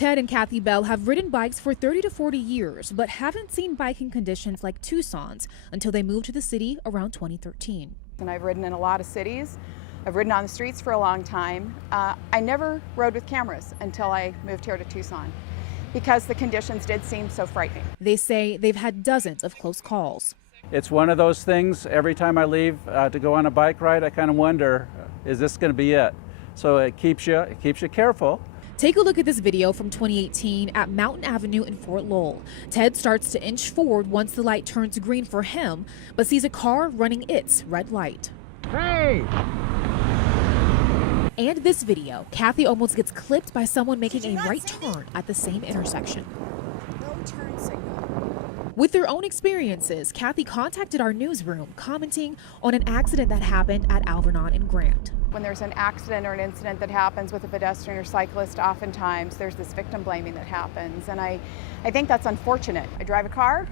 Ted and Kathy Bell have ridden bikes for 30 to 40 years, but haven't seen biking conditions like Tucson's until they moved to the city around 2013. And I've ridden in a lot of cities. I've ridden on the streets for a long time. I never rode with cameras until I moved here to Tucson because the conditions did seem so frightening. They say they've had dozens of close calls. It's one of those things, every time I leave to go on a bike ride, I kind of wonder, is this going to be it? So it keeps you careful. Take a look at this video from 2018 at Mountain Avenue in Fort Lowell. Ted starts to inch forward once the light turns green for him, but sees a car running its red light. Hey! And this video, Kathy almost gets clipped by someone making a right turn at the same intersection. No turn signal. With their own experiences, Kathy contacted our newsroom, commenting on an accident that happened at Alvernon and Grant. When there's an accident or an incident that happens with a pedestrian or cyclist, oftentimes there's this victim blaming that happens. And I think that's unfortunate. I drive a car,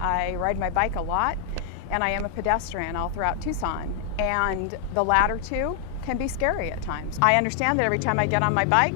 I ride my bike a lot, and I am a pedestrian all throughout Tucson. And the latter two can be scary at times. I understand that every time I get on my bike,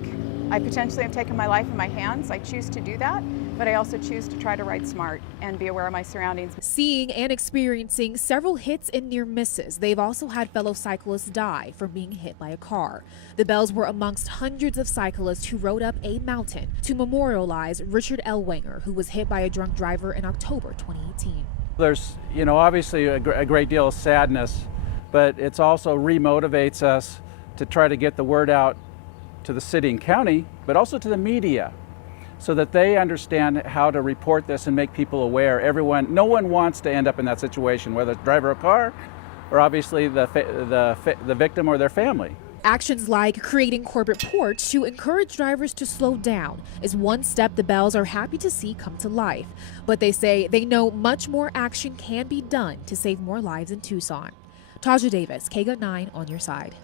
I potentially have taken my life in my hands. I choose to do that, but I also choose to try to ride smart and be aware of my surroundings. Seeing and experiencing several hits and near misses, they've also had fellow cyclists die from being hit by a car. The Bells were amongst hundreds of cyclists who rode up a mountain to memorialize Richard Ellwanger, who was hit by a drunk driver in October 2018. There's, obviously a great deal of sadness, but it's also remotivates us to try to get the word out to the city and county, but also to the media, so that they understand how to report this and make people aware. No one wants to end up in that situation, whether it's driver of a car or obviously the victim or their family. Actions like creating corporate ports to encourage drivers to slow down is one step the Bells are happy to see come to life. But they say they know much more action can be done to save more lives in Tucson. Taja Davis, KGUN 9 on your side.